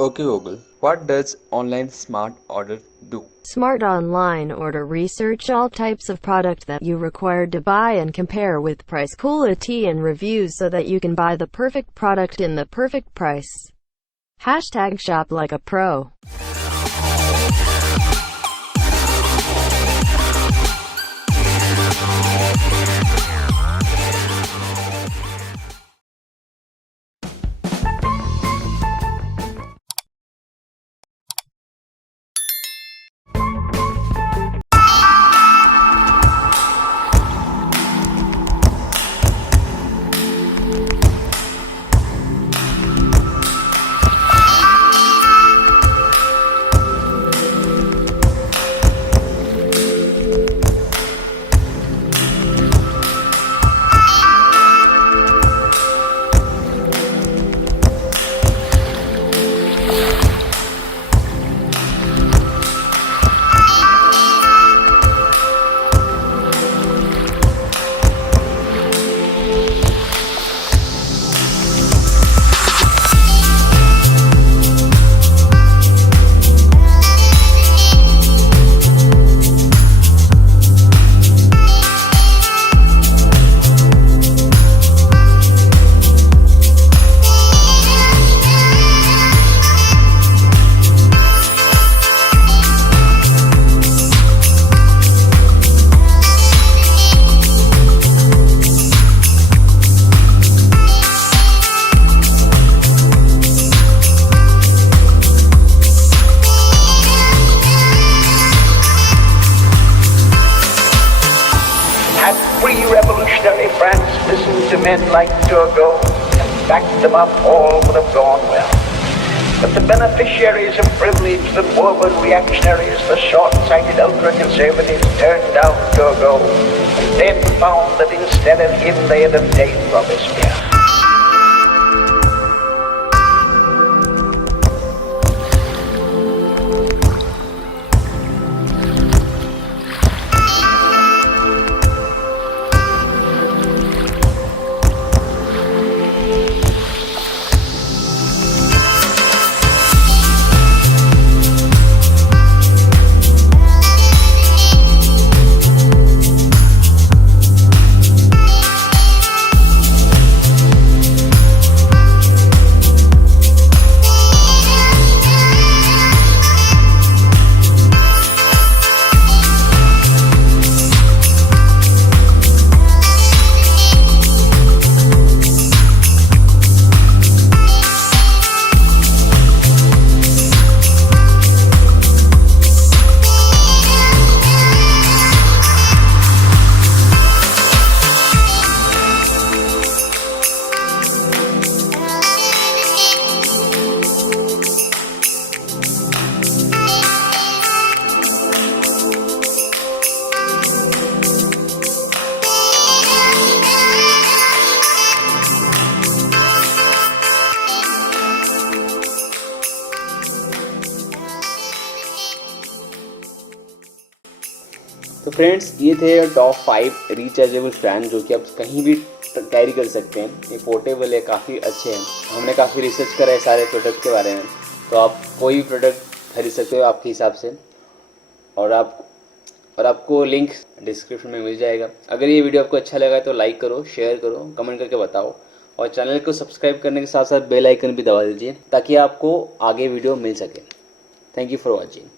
Okay Google, what does online smart order do? Smart online order research all types of product that you required to buy and compare with price, quality and reviews so that you can buy the perfect product in the perfect price. #shop like a pro. Revolutionary France listened to men like Turgot and backed them up, all would have gone well. But the beneficiaries of privilege, the forward reactionaries, the short-sighted ultra-conservatives turned down Turgot and then found that instead of him they had obtained Robespierre. तो friends, ये थे top 5 rechargeable fan जो कि आप कहीं भी carry कर सकते हैं। ये पोर्टेबल है, काफ़ी अच्छे हैं। हमने काफ़ी रिसर्च करा है सारे प्रोडक्ट के बारे में, तो आप कोई भी प्रोडक्ट खरीद सकते हो आपके हिसाब से, और आपको लिंक डिस्क्रिप्शन में मिल जाएगा। अगर ये वीडियो आपको अच्छा लगा तो लाइक करो, शेयर करो, कमेंट करके बताओ, और चैनल को सब्सक्राइब करने के साथ साथ बेल आइकन भी दबा दीजिए ताकि आपको आगे वीडियो मिल सके। Thank you for watching.